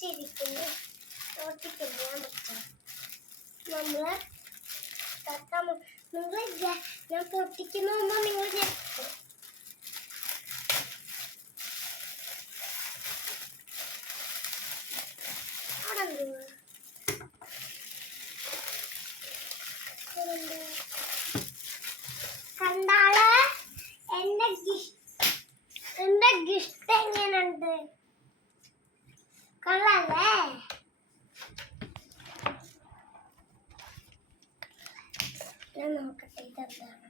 പൊട്ടിച്ചിരിക്കുന്നു. പൊട്ടിക്കാൻ പറ്റും. നമ്മള് ഞാൻ പൊട്ടിക്കുന്ന മുമ്പ് നിങ്ങൾ കണ്ടാള് എന്റെ ഗിഫ്റ്റ് എങ്ങനെയുണ്ട്? കൊള്ളാല്ലേ? ഞാൻ നോക്കട്ടെ ഇതെന്താണ്.